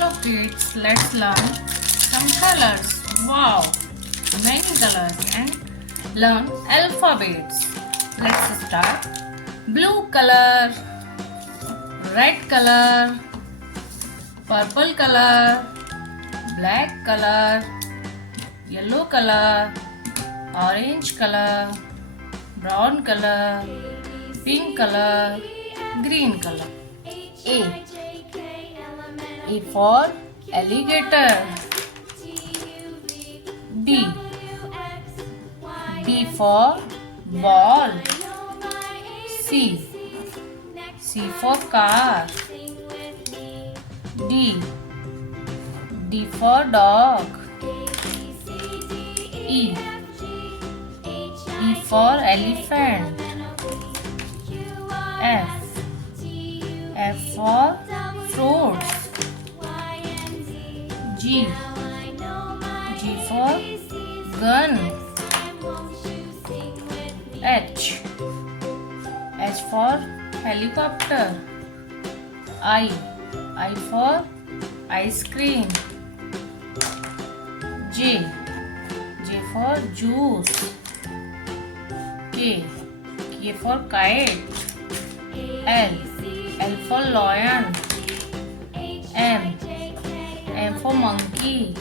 Hello kids, let's learn some colors. Wow, many colors and learn alphabets. Let's start. Blue color, red color, purple color, black color, yellow color, orange color, brown color, pink color, green color. A for alligator. B for ball. C for car. D for dog. E for elephant. F for fruits. G for gun. H for helicopter. I for ice cream. J for juice. K for kite. L for lion. M for monkey.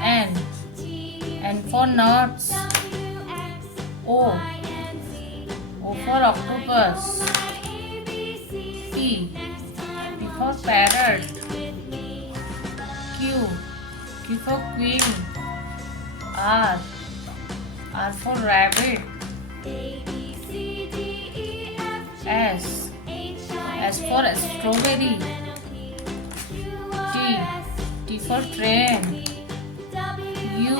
N for nuts. O for octopus. P for parrot. Q for queen. R for rabbit. S for strawberry. T for train. U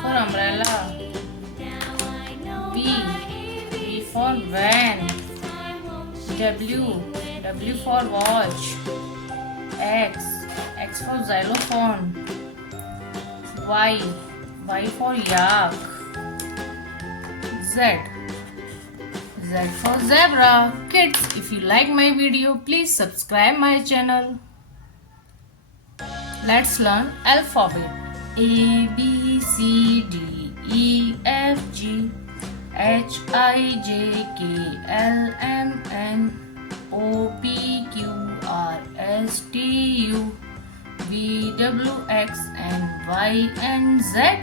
for umbrella. V for van. W for watch. X for xylophone. Y for yak. Z for zebra. Kids, if you like my video, please subscribe my channel. Let's learn alphabet. A B C D E F G H I J K L M N O P Q R S T U V W X and Y and Z.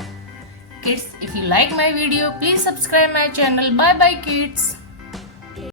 Kids, if you like my video, please subscribe my channel. Bye bye kids.